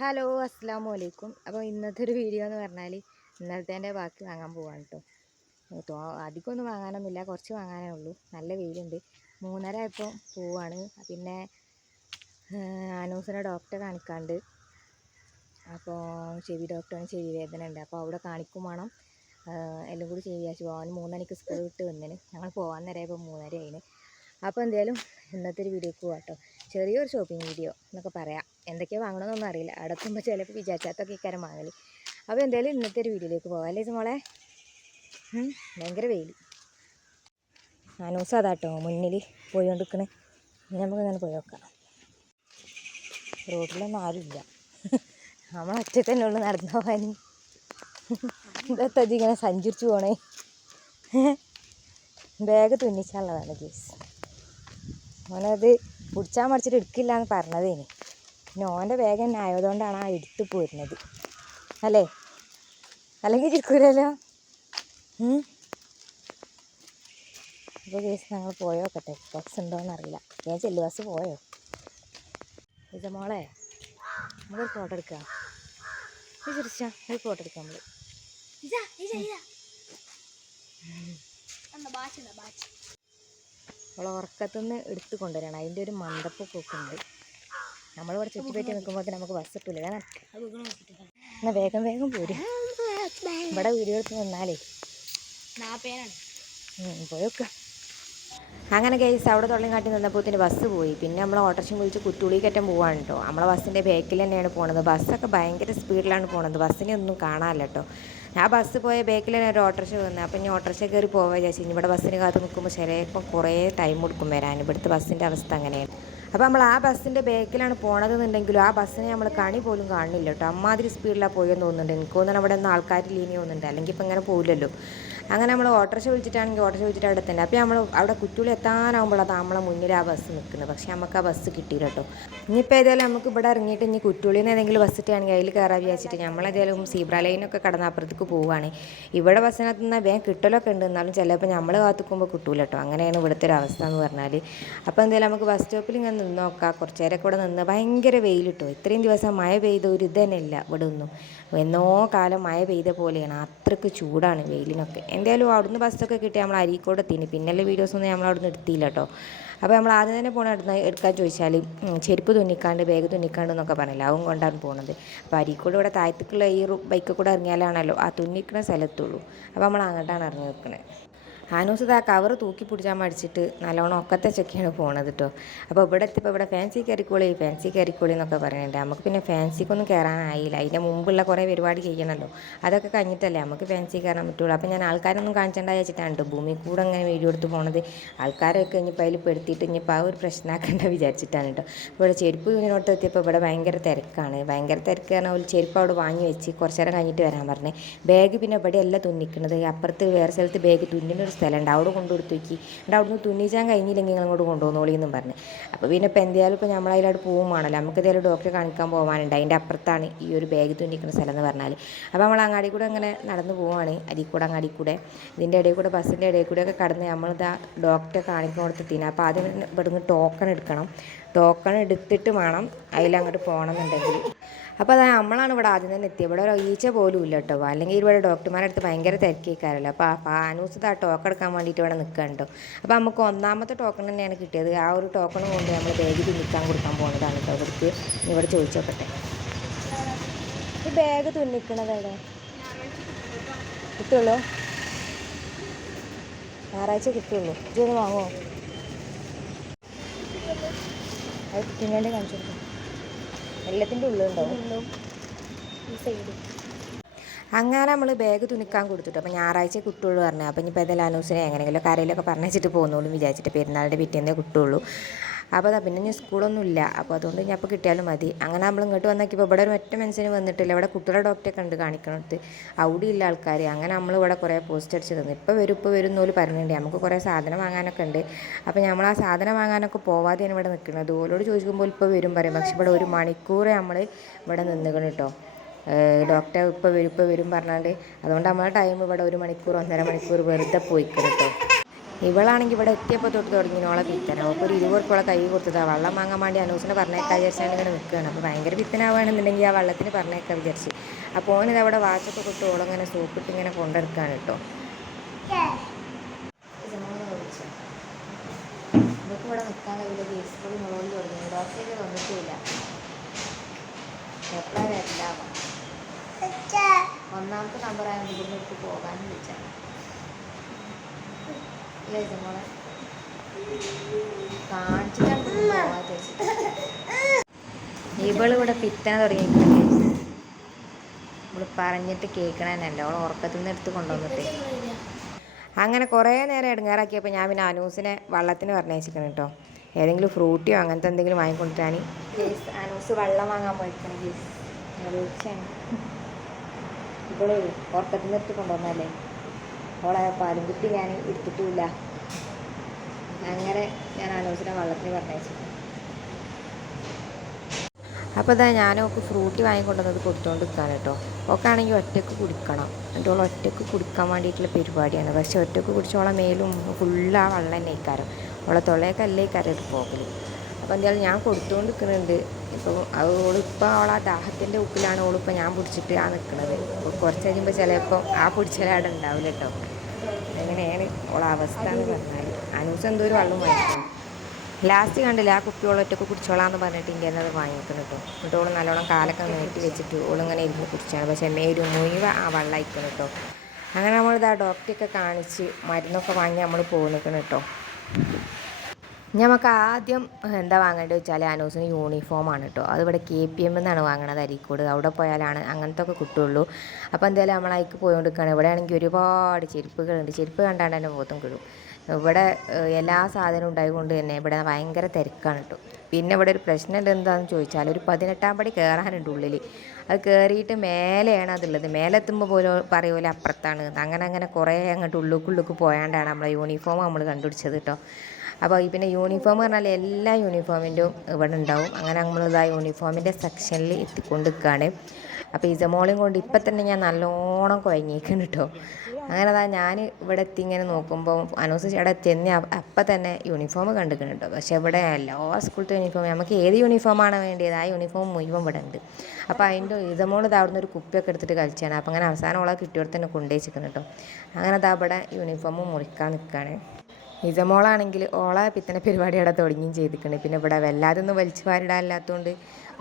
Hello അസ്സലാമു അലൈക്കും. അപ്പോൾ ഇന്നത്തെ ഒരു വീഡിയോ എന്ന് പറഞ്ഞാൽ ഇന്നലത്തെ ബാക്കി വാങ്ങാൻ പോവാണ് കേട്ടോ. അധികമൊന്നും വാങ്ങാനൊന്നുമില്ല, കുറച്ച് വാങ്ങാനേ ഉള്ളൂ. നല്ല വെയിലുണ്ട്. 3:30 ആയപ്പോൾ പോവാണ്. പിന്നെ അനൂസിനെ ഡോക്ടറെ കാണിക്കാണ്ട്. അപ്പോൾ ചെവി ഡോക്ടറാണ്, ചെവി വേദന ഉണ്ട്. അപ്പോൾ അവിടെ കാണിക്കും വേണം. എല്ലാം കൂടി ചെയ്യാച്ച് പോകാൻ 3 മണിക്ക് സ്കൂൾ വിട്ട് വന്നതിന് ഞങ്ങൾ പോകാൻ നേരം ഇപ്പോൾ 3:30 ആയിന്. അപ്പോൾ എന്തായാലും ഇന്നത്തെ ഒരു വീഡിയോക്ക് പോകാം കേട്ടോ. ചെറിയൊരു ഷോപ്പിംഗ് വീഡിയോ എന്നൊക്കെ പറയാം. എന്തൊക്കെയാണ് വാങ്ങണമെന്നൊന്നും അറിയില്ല. അവിടെ എത്തുമ്പോൾ ചിലപ്പോൾ വിചാരിച്ചാത്തൊക്കെ ഇക്കാരം വാങ്ങൽ. അപ്പോൾ എന്തായാലും ഇന്നത്തെ ഒരു വീഡിയോയിലേക്ക് പോകാം അല്ലേ മോളെ. ഭയങ്കര വെയിൽ. അനൂസ് അതാട്ടോ മുന്നിൽ പോയിക്കൊണ്ടിരിക്കണേ. ഇനി നമുക്ക് ഇങ്ങനെ പോയി നോക്കാം. റോഡിലൊന്നും ആരുമില്ല. നമ്മൾ ഒറ്റ തന്നെ ഉള്ളു നടന്നു പോകാൻ. എന്താ ഇങ്ങനെ സഞ്ചരിച്ചു പോണേ. Bag തുന്നിച്ചാലുള്ളതാണ് case. ഓനത് പിടിച്ചാൽ മടിച്ചിട്ട് എടുക്കില്ല എന്ന് പറഞ്ഞതേന്. പിന്നെ ഓൻ്റെ ബാഗ് തന്നെ ആയതുകൊണ്ടാണ് ആ എടുത്ത് പോരുന്നത് അല്ലേ, അല്ലെങ്കിൽ ഇരിക്കൂലല്ലോ. അപ്പോൾ കേസ് ഞങ്ങൾ പോയോ നോക്കട്ടെ, ബസ് ഉണ്ടോയെന്ന് അറിയില്ല. ഞാൻ ചെല്ലു ബസ് പോയോ. ഇത് മോളെ നമുക്കൊരു ഫോട്ടോ എടുക്കാം. ചിരിച്ചാ ഒരു ഫോട്ടോ എടുക്കാം നമ്മൾ. അവളെ ഉറക്കത്തുനിന്ന് എടുത്ത് കൊണ്ടുവരണം. അതിൻ്റെ ഒരു മന്ദപ്പൊക്കെ ഉണ്ട്. നമ്മളിവിടെ ചുറ്റിപ്പറ്റി നിൽക്കുമ്പോൾ നമുക്ക് ബസ് കിട്ടില്ല. എന്നാൽ വേഗം വേഗം പോരും. ഇവിടെ വീഡിയോ എടുത്ത് വന്നാലേ പോയൊക്കെ. അങ്ങനെ കേസ് അവിടെ തൊള്ളിയും കാട്ടി നിന്നപ്പോഴത്തേന് ബസ് പോയി. പിന്നെ നമ്മൾ ഓട്ടോറിക്ഷ വിളിച്ച് കുറ്റുളിക്കറ്റം പോവാണ് കേട്ടോ. നമ്മളെ ബസ്സിൻ്റെ ബേക്കിൽ തന്നെയാണ് പോണത്. ബസ്സൊക്കെ ഭയങ്കര സ്പീഡിലാണ് പോണത്. ബസ്സിനെ ഒന്നും കാണാമല്ലോ കേട്ടോ. ആ ബസ് പോയ ബേക്കിൽ തന്നെ ഒരു ഓട്ടോറിക്ഷ വന്നത്. അപ്പം ഇനി ഓട്ടോറിക്ഷ കയറി പോകാൻ വിചാരിച്ചു. ഇനി ഇവിടെ ബസ്സിന് കാത്ത് നിൽക്കുമ്പോൾ ചിലപ്പോൾ കുറേ ടൈം എടുക്കും വരാൻ. ഇവിടുത്തെ ബസ്സിൻ്റെ അവസ്ഥ അങ്ങനെയാണ്. അപ്പോൾ നമ്മൾ ആ ബസ്സിൻ്റെ ബേക്കിലാണ് പോണതെന്നുണ്ടെങ്കിലും ആ ബസ്സിനെ നമ്മൾ കണി പോലും കാണുന്നില്ല കേട്ടോ. അമ്മാതിരി സ്പീഡിലാണ് പോയെന്ന് തോന്നുന്നുണ്ട്. എനിക്ക് തോന്നുന്നു അവിടെ ഒന്നും ആൾക്കാരില്ലേനി തോന്നുന്നുണ്ട്. അല്ലെങ്കിൽ ഇപ്പം ഇങ്ങനെ പോകില്ലല്ലോ. അങ്ങനെ നമ്മൾ ഓട്ടോറിക്ഷ വിളിച്ചിട്ടാണെങ്കിൽ ഓട്ടോറിക്ഷ വിളിച്ചിട്ട് അവിടെ തന്നെ. അപ്പോൾ നമ്മൾ അവിടെ കുറ്റൂളി എത്താനാകുമ്പോൾ അത് നമ്മളെ മുന്നിൽ ആ ബസ് നിൽക്കുന്നത്. പക്ഷേ നമുക്ക് ആ ബസ് കിട്ടിയില്ല കേട്ടോ. ഇനിയിപ്പോൾ ഏതായാലും നമുക്ക് ഇവിടെ ഇറങ്ങിയിട്ട് ഇനി കുറ്റൂളിയിൽ നിന്ന് ഏതെങ്കിലും ബസ് ഇട്ടാണെങ്കിൽ അതിൽ കയറാൻ വിചാരിച്ചിട്ട് നമ്മളേതായാലും സീബ്ര ലൈനൊക്കെ കടന്ന് അപ്പുറത്തേക്ക് പോവുകയാണ്. ഇവിടെ ബസ്സിനകത്ത് നിന്ന് വേഗം കിട്ടലൊക്കെ ഉണ്ട്. എന്നാലും ചിലപ്പോൾ നമ്മൾ കാത്തുക്കുമ്പോൾ കിട്ടൂല കേട്ടോ. അങ്ങനെയാണ് ഇവിടുത്തെ ഒരു അവസ്ഥ എന്ന് പറഞ്ഞാൽ. അപ്പോൾ എന്തായാലും നമുക്ക് ബസ് സ്റ്റോപ്പിൽ ഇങ്ങനെ നിന്ന് നോക്കാം. കുറച്ച് നേരമൊക്കെ ഇവിടെ നിന്ന്. ഭയങ്കര വെയിൽ കിട്ടും. ഇത്രയും ദിവസം മഴ പെയ്ത ഒരു ഇത് തന്നെ ഇല്ല ഇവിടെ ഒന്നും. എന്നോ കാലം മഴ പെയ്ത പോലെയാണ്. അത്രയ്ക്ക് ചൂടാണ് വെയിലിനൊക്കെ. എന്തായാലും അവിടുന്ന് ബസ്സൊക്കെ കിട്ടി നമ്മൾ അരീക്കോട് എത്തിന്. പിന്നെയുള്ള വീഡിയോസൊന്നും നമ്മൾ അവിടുന്ന് എടുത്തില്ല കേട്ടോ. അപ്പോൾ നമ്മൾ ആദ്യം തന്നെ പോകണ അടുത്ത് എടുക്കാൻ ചോദിച്ചാൽ ചെരുപ്പ് തുന്നിക്കാണ്ട് ബാഗ് തുന്നിക്കാണ്ട് എന്നൊക്കെ പറഞ്ഞില്ല. അതും കൊണ്ടാണ് പോകുന്നത്. അപ്പോൾ അരീക്കോട് ഇവിടെ താഴത്തേക്കുള്ള ഈ ബൈക്കിൽ കൂടെ ഇറങ്ങിയാലാണല്ലോ ആ തുന്നിക്കുന്ന സ്ഥലത്തുള്ളൂ. അപ്പോൾ നമ്മൾ അങ്ങോട്ടാണ് ഇറങ്ങി നിൽക്കുന്നത്. ആനൂസ് ആ കവർ തൂക്കി പിടിച്ചാൽ മടിച്ചിട്ട് നല്ലോണം ഒക്കത്തെ ചെക്കിയാണ് പോണത് കേട്ടോ. അപ്പോൾ ഇവിടെ എത്തിയപ്പോൾ ഇവിടെ ഫാൻസി കയറിക്കോളി എന്നൊക്കെ പറയുന്നുണ്ട്. നമുക്ക് പിന്നെ ഫാൻസിക്കൊന്നും കയറാനായില്ല. അതിൻ്റെ മുമ്പുള്ള കുറേ പരിപാടി ചെയ്യണമല്ലോ. അതൊക്കെ കഴിഞ്ഞിട്ടല്ലേ നമുക്ക് ഫാൻസി കയറാൻ പറ്റുള്ളൂ. അപ്പോൾ ഞാൻ ആൾക്കാരൊന്നും കാണിച്ചേണ്ട വെച്ചിട്ടാണ് കേട്ടോ ഭൂമി കൂടെ അങ്ങനെ വീഡിയോ എടുത്ത് പോണത്. ആൾക്കാരൊക്കെ ഇനിയിപ്പോൾ അതിൽ പെടുത്തിയിട്ട് ഇനിയിപ്പോൾ ആ ഒരു പ്രശ്നമാക്കേണ്ട വിചാരിച്ചിട്ടാണ് കേട്ടോ. ഇവിടെ ചെരുപ്പ് ഇതിനോട്ട് എത്തിയപ്പോൾ ഇവിടെ ഭയങ്കര തിരക്കാണ്. ഭയങ്കര തിരക്ക് കാരണം ഒരു ചെരുപ്പ് അവിടെ വാങ്ങി വെച്ച് കുറച്ച് നേരം കഴിഞ്ഞിട്ട് വരാൻ പറഞ്ഞേ. ബാഗ് പിന്നെ ഇവിടെ അല്ല തുന്നിക്കുന്നത്. അപ്പുറത്ത് വേറെ സ്ഥലത്ത് ബാഗ് തുന്നിനൊരു സ്ഥലമുണ്ട്. അവിടെ കൊണ്ടുകൊടുത്ത് നോക്കി. എന്നിട്ട് അവിടെ നിന്ന് തുന്നിച്ചാൻ കഴിഞ്ഞില്ലെങ്കിൽ നിങ്ങളങ്ങോട്ട് കൊണ്ടുപോകുന്നോളി എന്നും പറഞ്ഞു. അപ്പോൾ പിന്നെ ഇപ്പോൾ എന്തായാലും ഇപ്പോൾ നമ്മളതിലോട്ട് പോകുവാണല്ലോ. നമുക്ക് ഏതായാലും ഡോക്ടറെ കാണിക്കാൻ പോകാനുണ്ട്. അതിൻ്റെ അപ്പുറത്താണ് ഈ ഒരു ബാഗ് തുന്നിക്കുന്ന സ്ഥലം എന്ന് പറഞ്ഞാൽ. അപ്പോൾ നമ്മൾ അങ്ങാടി കൂടെ അങ്ങനെ നടന്നു പോവുകയാണ്. അരിക്കൂടെ അങ്ങാടി കൂടെ ഇതിൻ്റെ ഇടയിൽ കൂടെ ബസ്സിൻ്റെ ഇടയിൽ കൂടെയൊക്കെ കടന്ന് നമ്മളിതാ ഡോക്ടറെ കാണിക്കാൻ കൊടുത്തിട്ടീന്. അപ്പോൾ ആദ്യം ഇവിടുന്ന് ടോക്കൺ എടുക്കണം. ടോക്കൺ എടുത്തിട്ട് വേണം അതിലങ്ങോട്ട് പോകണമെന്നുണ്ടെങ്കിൽ. അപ്പോൾ അതാ നമ്മളാണ് ഇവിടെ ആദ്യം തന്നെ എത്തിയത്. ഇവിടെ ഒരു ഈച്ച പോലും ഇല്ല കേട്ടോ. അല്ലെങ്കിൽ ഇവിടെ ഡോക്ടർമാരുടെ അടുത്ത് ഭയങ്കര തിരക്കേക്കാരല്ലോ. അപ്പോൾ ആനൂസ് ആ ടോക്കൺ എടുക്കാൻ വേണ്ടിയിട്ട് ഇവിടെ നിൽക്കാൻ കേട്ടോ. അപ്പോൾ നമുക്ക് ഒന്നാമത്തെ ടോക്കൺ തന്നെയാണ് കിട്ടിയത്. ആ ഒരു ടോക്കൺ കൊണ്ട് നമ്മൾ ബാഗ് തുന്നിക്കാൻ കൊടുക്കാൻ പോകുന്നതാണ് കേട്ടോ. ഇവർക്ക് ഇവിടെ ചോദിച്ചോക്കട്ടെ. ഈ ബാഗ് തുന്നിക്കണത് എവിടെ കിട്ടുള്ളൂ? ഞായറാഴ്ച കിട്ടുള്ളൂ. ഇതൊന്ന് വാങ്ങുമോ? അത് പിന്നീട് കാണിച്ചു കൊടുക്കാം. എല്ലാത്തിൻ്റെ ഉള്ളിലുണ്ടാവും. അങ്ങനെ നമ്മൾ ബാഗ് തുന്നിക്കാൻ കൊടുത്തിട്ട് അപ്പോൾ ഞായറാഴ്ച കിട്ടുള്ളൂ പറഞ്ഞു. അപ്പോൾ ഇനിയിപ്പോൾ ഏതായാലും അനൂസിനെ എങ്ങനെയെങ്കിലും കരയിലൊക്കെ പറഞ്ഞിട്ട് പോകുന്നുള്ളൂ വിചാരിച്ചിട്ട് പെരുന്നാളിൻ്റെ പിറ്റേന്നേ കിട്ടുള്ളൂ. അപ്പോൾ അതാ പിന്നെ ഞാൻ സ്കൂളൊന്നും ഇല്ല. അപ്പോൾ അതുകൊണ്ട് ഞാൻ അപ്പോൾ കിട്ടിയാലും മതി. അങ്ങനെ നമ്മൾ ഇങ്ങോട്ട് വന്നേക്കിപ്പോൾ ഇവിടെ ഒരു ഒറ്റ മനുഷ്യന് വന്നിട്ടില്ല. ഇവിടെ കുട്ടികളുടെ ഡോക്ടറൊക്കെ ഉണ്ട് കാണിക്കണത്. അവിടെ ഇല്ല ആൾക്കാർ. അങ്ങനെ നമ്മൾ ഇവിടെ കുറേ പോസ്റ്റ് അടിച്ച് തന്നു. ഇപ്പോൾ വരും എന്നോല് പറയുന്നുണ്ട്. നമുക്ക് കുറേ സാധനം വാങ്ങാനൊക്കെ ഉണ്ട്. അപ്പോൾ നമ്മൾ ആ സാധനം വാങ്ങാനൊക്കെ പോവാതെയാണ് ഇവിടെ നിൽക്കുന്നത്. ഓലോട് ചോദിക്കുമ്പോൾ ഇപ്പോൾ വരും പറയും. പക്ഷെ ഇവിടെ 1 മണിക്കൂർ നമ്മൾ ഇവിടെ നിന്നുകണ് കേട്ടോ. ഡോക്ടർ ഇപ്പോൾ വരും പറഞ്ഞാണ്ട്. അതുകൊണ്ട് നമ്മളെ ടൈം ഇവിടെ 1 മണിക്കൂർ 1.5 മണിക്കൂർ വെറുതെ പോയിക്കണം കേട്ടോ. ഇവളാണെങ്കിൽ ഇവിടെ എത്തിയപ്പോൾ തൊട്ട് തുടങ്ങി ഓളെ പിത്തന. അപ്പോൾ ഒരു 20 ഉറുപ്പിക കൈ കൊടുത്തതാണ് വെള്ളം വാങ്ങാൻ വേണ്ടി അനൂസിനെ പറഞ്ഞേക്കാൻ വിചാരിച്ചാൽ ഇങ്ങനെ നിൽക്കുകയാണ്. അപ്പോൾ ഭയങ്കര പിത്തനാവുകയാണെന്നുണ്ടെങ്കിൽ ആ വെള്ളത്തിന് പറഞ്ഞേക്കാൻ വിചാരിച്ച്. അപ്പോൾ ഓനിത് അവിടെ വാച്ചൊക്കെ കൊടുത്ത് ഓളങ്ങനെ സോപ്പിട്ട് ഇങ്ങനെ കൊണ്ടെടുക്കുകയാണ് കേട്ടോ. ഇതൊക്കെ ഇവിടെ നിൽക്കാൻ കഴിയില്ല. കേസുകൾ മുളകിൽ തുടങ്ങി. ഡോക്ടറേക്ക് വന്നിട്ടില്ല. എപ്പോഴാണ് വരില്ല. ഒന്നാമത്തെ നമ്പറായതുകൊണ്ട് ഇവിടുന്ന് എടുത്ത് പോകാനും വിളിച്ചാണ്. അല്ലേ മോളെ കാണിച്ചിട്ടാണ് പോകാത്ത ഇവളിവിടെ പിത്തന തുടങ്ങിയിട്ടുണ്ട്. ഇവള് പറഞ്ഞിട്ട് കേൾക്കണമെന്നല്ല. അവൾ ഉറക്കത്തിൽ നിന്ന് എടുത്ത് കൊണ്ടുവന്നിട്ട് അങ്ങനെ കുറേ നേരം ഇടങ്ങാറാക്കിയപ്പോൾ ഞാൻ പിന്നെ അനൂസിനെ വള്ളത്തിന് പറഞ്ഞയച്ചിരിക്കണം കേട്ടോ. ഏതെങ്കിലും ഫ്രൂട്ടിയോ അങ്ങനത്തെ എന്തെങ്കിലും വാങ്ങിക്കൊണ്ടിട്ടാണ് അനൂസ് വെള്ളം വാങ്ങാൻ പോയിരിക്കണം. വിളിച്ചാണ് ഇപ്പോൾ ഉറക്കത്തിൽ നിന്ന് എടുത്ത് കൊണ്ടുവന്നല്ലേ. അവളെ പാലും കുട്ടി ഞാൻ എടുത്തിട്ടുമില്ല. അങ്ങനെ ഞാൻ അനൂസിനെ വള്ളത്തിന് പറഞ്ഞയച്ചു. അപ്പോൾ ഇതാ ഞാനൊക്കെ ഫ്രൂട്ടി വാങ്ങിക്കൊണ്ടുവന്നത് കൊടുത്തുകൊണ്ട് നിൽക്കാൻ കേട്ടോ. ഒക്കെ ആണെങ്കിൽ ഒറ്റയ്ക്ക് കുടിക്കണം. എന്നിട്ട് ഓൾ ഒറ്റയ്ക്ക് കുടിക്കാൻ വേണ്ടിയിട്ടുള്ള പരിപാടിയാണ്. പക്ഷെ ഒറ്റയ്ക്ക് കുടിച്ചോളെ മേലും ഫുള്ള് ആ വെള്ളം തന്നെ ഇക്കാരം. ഓളെ തൊള്ളേക്കല്ലേ ഇക്കാരം എടുത്ത് പോകൽ. അപ്പോൾ എന്തായാലും ഞാൻ കൊടുത്തുകൊണ്ട് നിൽക്കുന്നുണ്ട്. ഇപ്പോൾ ഓളിപ്പോൾ അവളെ ആ ദാഹത്തിൻ്റെ ഉപ്പിലാണ് ഓളിപ്പോൾ ഞാൻ പിടിച്ചിട്ട് ആ നിൽക്കുന്നത്. അപ്പോൾ കുറച്ച് കഴിയുമ്പോൾ ചിലപ്പോൾ ആ പിടിച്ചാലവിടെ ഉണ്ടാവില്ല കേട്ടോ. അങ്ങനെയാണ് ഓളെ അവസ്ഥ എന്ന് പറഞ്ഞാൽ. അനൂസ് എന്തോ ഒരു വെള്ളം വാങ്ങിക്കും. ലാസ്റ്റ് കണ്ടില്ല ആ കുപ്പി ഒറ്റയ്ക്ക് കുടിച്ചോളാന്ന് പറഞ്ഞിട്ട് ഇന്ത്യ എന്നത് വാങ്ങിക്കണം കേട്ടോ. എന്നിട്ട് ഓൾ നല്ലോണം കാലൊക്കെ നീട്ടി വെച്ചിട്ട് ഓളിങ്ങനെ ഇരുന്ന് കുടിച്ചാണ്. പക്ഷേ മേരു മുഴുവൻ ആ വെള്ളം അയക്കണം കേട്ടോ. അങ്ങനെ നമ്മളിതാ ഡോക്ടറെയൊക്കെ കാണിച്ച് മരുന്നൊക്കെ വാങ്ങി നമ്മൾ പോകുന്നിക്കണം കേട്ടോ. നമുക്ക് ആദ്യം എന്താ വാങ്ങേണ്ടത് വെച്ചാൽ അനൂസിന് യൂണിഫോമാണ് കേട്ടോ. അത് ഇവിടെ KPM എന്നാണ് വാങ്ങണത്, അരീക്കോട്. അവിടെ പോയാലാണ് അങ്ങനത്തെ ഒക്കെ കിട്ടുള്ളൂ. അപ്പോൾ എന്തായാലും നമ്മൾ അതിലേക്ക് പോയിക്കൊണ്ടിരിക്കുകയാണ്. ഇവിടെ ആണെങ്കിൽ ഒരുപാട് ചെരുപ്പുകളുണ്ട്. ചെരുപ്പ് കണ്ടാണ്ട് തന്നെ ബോധം കിടും. ഇവിടെ എല്ലാ സാധനവും ഉണ്ടായതുകൊണ്ട് തന്നെ ഇവിടെ ഭയങ്കര തിരക്കാണ് കേട്ടോ. പിന്നെ ഇവിടെ ഒരു പ്രശ്നമുണ്ട്. എന്താണെന്ന് ചോദിച്ചാൽ ഒരു 18ാം പടി കയറാനുണ്ട് ഉള്ളിൽ. അത് കയറിയിട്ട് മേലെയാണ് അതുള്ളത്. മേലെത്തുമ്പോൾ പോലും പറയുമല്ലോ അപ്പുറത്താണ്. അങ്ങനെ കുറേ അങ്ങോട്ട് ഉള്ളുക്കുള്ളുക്ക് പോയാണ്ടാണ് നമ്മളെ യൂണിഫോം നമ്മൾ കണ്ടുപിടിച്ചത് കേട്ടോ. അപ്പോൾ പിന്നെ യൂണിഫോം പറഞ്ഞാൽ എല്ലാ യൂണിഫോമിൻ്റെയും ഇവിടെ ഉണ്ടാവും. അങ്ങനെ നമ്മളിതാ യൂണിഫോമിൻ്റെ സെക്ഷനിൽ എത്തിക്കൊണ്ടിരിക്കുകയാണ്. അപ്പോൾ ഇസമോളെയും കൊണ്ട് ഇപ്പം തന്നെ ഞാൻ നല്ലോണം കുഴങ്ങിയിരിക്കുന്നു കേട്ടോ. അങ്ങനെ അതാ ഞാൻ ഇവിടെ എത്തി ഇങ്ങനെ നോക്കുമ്പോൾ അനൂസ് അവിടെ ചെന്ന് അപ്പം തന്നെ യൂണിഫോം കണ്ടിരിക്കണം കേട്ടോ. പക്ഷേ ഇവിടെ എല്ലാ സ്കൂളത്തെ യൂണിഫോം നമുക്ക് ഏത് യൂണിഫോമാണ് വേണ്ടിയത് ആ യൂണിഫോം മുഴുവൻ ഇവിടെ ഉണ്ട്. അപ്പോൾ അതിൻ്റെ ഇസമോൾ ഇത് അവിടെ നിന്ന് ഒരു കുപ്പിയൊക്കെ എടുത്തിട്ട് കളിച്ചാണ്. അപ്പോൾ അങ്ങനെ അവസാനം ഓളെ കിട്ടിയോടെ തന്നെ കൊണ്ടുവച്ചിരിക്കണം കേട്ടോ. അങ്ങനെ അതാ ഇവിടെ യൂണിഫോം മുറിക്കാൻ നിൽക്കുകയാണ്. ഇസമോളാണെങ്കിൽ ഓളെ പിത്തന പരിപാടി അവിടെ തുടങ്ങുകയും ചെയ്തിട്ടുണ്ട്. പിന്നെ ഇവിടെ വല്ലാതൊന്നും വലിച്ചു വാരിടാനില്ലാത്തതുകൊണ്ട്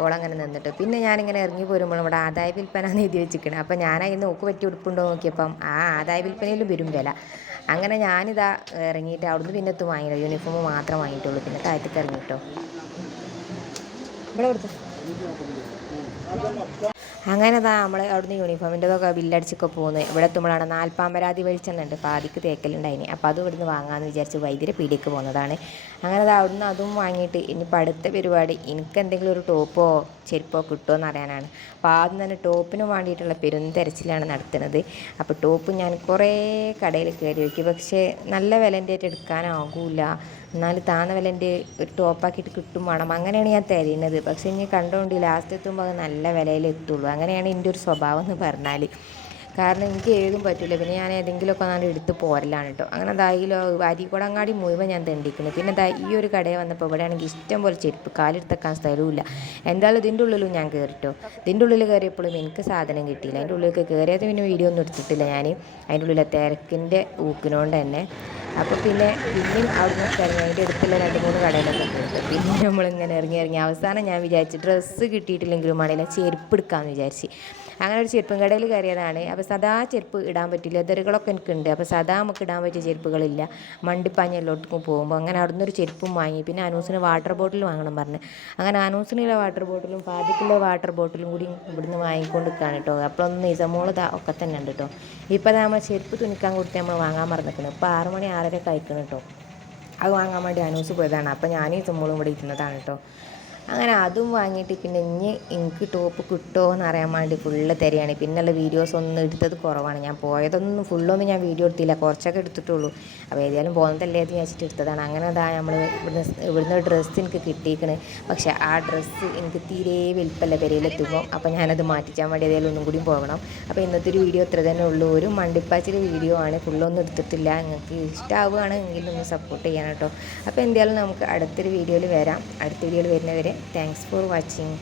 ഓളങ്ങനെ നിന്നിട്ട് പിന്നെ ഞാനിങ്ങനെ ഇറങ്ങി പോരുമ്പോൾ ഇവിടെ ആദായ വിൽപ്പന എഴുതി വെച്ചിരിക്കണം. അപ്പോൾ ഞാനതിന് നോക്ക് പറ്റി ഉടുപ്പുണ്ടോ നോക്കിയപ്പം ആ ആദായ വിൽപ്പനയിലും വരും വില. അങ്ങനെ ഞാനിതാ ഇറങ്ങിയിട്ട് അവിടുന്ന് പിന്നെ എത്തും വാങ്ങിയില്ല. യൂണിഫോം മാത്രം വാങ്ങിയിട്ടുള്ളൂ. പിന്നെ താഴത്തേക്ക് ഇറങ്ങിയിട്ടോ. ഇവിടെ കൊടുത്തു. അങ്ങനെ അതാ നമ്മൾ അവിടുന്ന് യൂണിഫോമിൻ്റെതൊക്കെ ബില്ലടിച്ചൊക്കെ പോകുന്നത്. ഇവിടെ എത്തുമ്പോഴാണ് 40 പരാതി വെളിച്ചെന്നുണ്ട് പാതിക്ക് തേക്കലുണ്ടായിന്. അപ്പോൾ അതും ഇവിടുന്ന് വാങ്ങാമെന്ന് വിചാരിച്ച് വൈദ്യുതി പീടിക്ക് പോകുന്നതാണ്. അങ്ങനെ അത് അവിടുന്ന് അതും വാങ്ങിയിട്ട് ഇനിയിപ്പോൾ അടുത്ത പരിപാടി എനിക്ക് എന്തെങ്കിലും ഒരു ടോപ്പോ ചെരുപ്പോ കിട്ടുമോ എന്ന് അറിയാനാണ്. അപ്പോൾ ആദ്യം തന്നെ ടോപ്പിന് വേണ്ടിയിട്ടുള്ള പെരുന്തെരച്ചിലാണ് നടത്തുന്നത്. അപ്പോൾ ടോപ്പ് ഞാൻ കുറേ കടയിൽ കയറി നോക്കി. പക്ഷേ നല്ല വിലൻ്റെ ആയിട്ട് എടുക്കാനാകില്ല. എന്നാലും താന്ന വിലൻ്റെ ഒരു ടോപ്പാക്കിയിട്ട് കിട്ടും വേണം. അങ്ങനെയാണ് ഞാൻ തരുന്നത്. പക്ഷേ ഇനി കണ്ടുകൊണ്ട് ലാസ്റ്റ് എത്തുമ്പോൾ അത് നല്ല വിലയിൽ എത്തുള്ളൂ. അങ്ങനെയാണ് എൻ്റെ ഒരു സ്വഭാവം എന്ന് പറഞ്ഞാൽ. കാരണം എനിക്ക് ഏതും പറ്റില്ല. പിന്നെ ഞാൻ ഏതെങ്കിലുമൊക്കെ നല്ല എടുത്ത് പോരലാണ് കേട്ടോ. അങ്ങനെ അതായില്ലോ അരീക്കോടങ്ങാടി മുഴുവൻ ഞാൻ തെണ്ടിക്കുന്നു. പിന്നെ ഈ ഒരു കടയിൽ വന്നപ്പോൾ ഇവിടെ ആണെങ്കിൽ ഇഷ്ടം പോലെ ചെരുപ്പ് കാലെടുത്തേക്കാൻ സ്ഥലവുമില്ല. എന്തായാലും ഇതിൻ്റെ ഉള്ളിലും ഞാൻ കയറിട്ടോ. ഇതിൻ്റെ ഉള്ളിൽ കയറിയപ്പോഴും എനിക്ക് സാധനം കിട്ടിയില്ല. അതിൻ്റെ ഉള്ളിലേക്ക് കയറിയത് പിന്നെ വീഡിയോ ഒന്നും എടുത്തിട്ടില്ല ഞാൻ. അതിൻ്റെ ഉള്ളിലെ തിരക്കിൻ്റെ ഊക്കിനോണ്ട് തന്നെ. അപ്പോൾ പിന്നെയും അവിടുന്ന് ഇറങ്ങി അതിൻ്റെ അടുത്തുള്ള 2-3 കടയിലൊക്കെ പോയിട്ട് പിന്നെ നമ്മളിങ്ങനെ ഇറങ്ങി അവസാനം ഞാൻ വിചാരിച്ച് ഡ്രസ്സ് കിട്ടിയിട്ടില്ലെങ്കിലും ആണെങ്കിൽ ചെരുപ്പ് എടുക്കാമെന്ന് വിചാരിച്ച് അങ്ങനെ ഒരു ചെരുപ്പും കടയിൽ കയറിയതാണ്. അപ്പോൾ സദാ ചെരുപ്പ് ഇടാൻ പറ്റില്ല. ലെതറുകളൊക്കെ എനിക്കുണ്ട്. അപ്പോൾ സദാ നമുക്ക് ഇടാൻ പറ്റിയ ചെരുപ്പുകളില്ല. മണ്ടിപ്പാഞ്ഞ് എല്ലായിടത്തും പോകുമ്പോൾ അങ്ങനെ അവിടുന്ന് ഒരു ചെരുപ്പും വാങ്ങി. പിന്നെ അനൂസിന് വാട്ടർ ബോട്ടിൽ വാങ്ങണം പറഞ്ഞ് അങ്ങനെ അനൂസിനുള്ള വാട്ടർ ബോട്ടിലും ഫാദിക്കുള്ള വാട്ടർ ബോട്ടിലും കൂടി ഇവിടുന്ന് വാങ്ങിക്കൊണ്ട് നിൽക്കുകയാണ് കേട്ടോ. അപ്പോഴൊന്നും ഇസമോള് ഒക്കെ തന്നെ ഉണ്ട് കേട്ടോ. ഇപ്പോൾ നമ്മൾ ചെരുപ്പ് തുണിക്കാൻ കൊടുത്ത് നമ്മൾ വാങ്ങാൻ മറന്നിരിക്കണം. ഇപ്പോൾ 6 മണി 6:30 കഴിക്കണം കേട്ടോ. അത് വാങ്ങാൻ വേണ്ടി അനൂസ് പോയതാണ്. അപ്പോൾ ഞാനും ഇസമോളും ഇവിടെ ഇരുന്നതാണ് കേട്ടോ. അങ്ങനെ അതും വാങ്ങിയിട്ട് പിന്നെ ഇനി എനിക്ക് ടോപ്പ് കിട്ടുമോ എന്ന് അറിയാൻ വേണ്ടി ഫുള്ള് തരികയാണ്. പിന്നെയുള്ള വീഡിയോസ് ഒന്നും എടുത്തത് കുറവാണ്. ഞാൻ പോയതൊന്നും ഫുള്ളൊന്നും ഞാൻ വീഡിയോ എടുത്തില്ല, കുറച്ചൊക്കെ എടുത്തിട്ടുള്ളൂ. അപ്പോൾ ഏതായാലും പോകുന്നതല്ലേ എന്ന് വിചാരിച്ചിട്ട് എടുത്തതാണ്. അങ്ങനെ അതാ നമ്മൾ ഇവിടുന്ന് ഡ്രസ്സ് എനിക്ക് കിട്ടിയിരിക്കണ്. പക്ഷേ ആ ഡ്രസ്സ് എനിക്ക് തീരെ വലിപ്പമല്ല പെരയിലെത്തുമ്പോൾ. അപ്പോൾ ഞാനത് മാറ്റിച്ചാൻ വേണ്ടി ഏതായാലും ഒന്നും കൂടി പോകണം. അപ്പോൾ ഇന്നത്തെ ഒരു വീഡിയോ ഇത്ര തന്നെ ഉള്ളൂ. ഒരു മണ്ടിപ്പാച്ചിൽ വീഡിയോ ആണ്, ഫുള്ളൊന്നും എടുത്തിട്ടില്ല. നിങ്ങൾക്ക് ഇഷ്ടമാവുകയാണെങ്കിൽ ഒന്ന് സപ്പോർട്ട് ചെയ്യണം കേട്ടോ. അപ്പോൾ എന്തായാലും നമുക്ക് അടുത്തൊരു വീഡിയോയിൽ വരാം. അടുത്ത വീഡിയോയിൽ വരുന്നവരെ താങ്ക്സ് ഫോർ വാച്ചിങ്.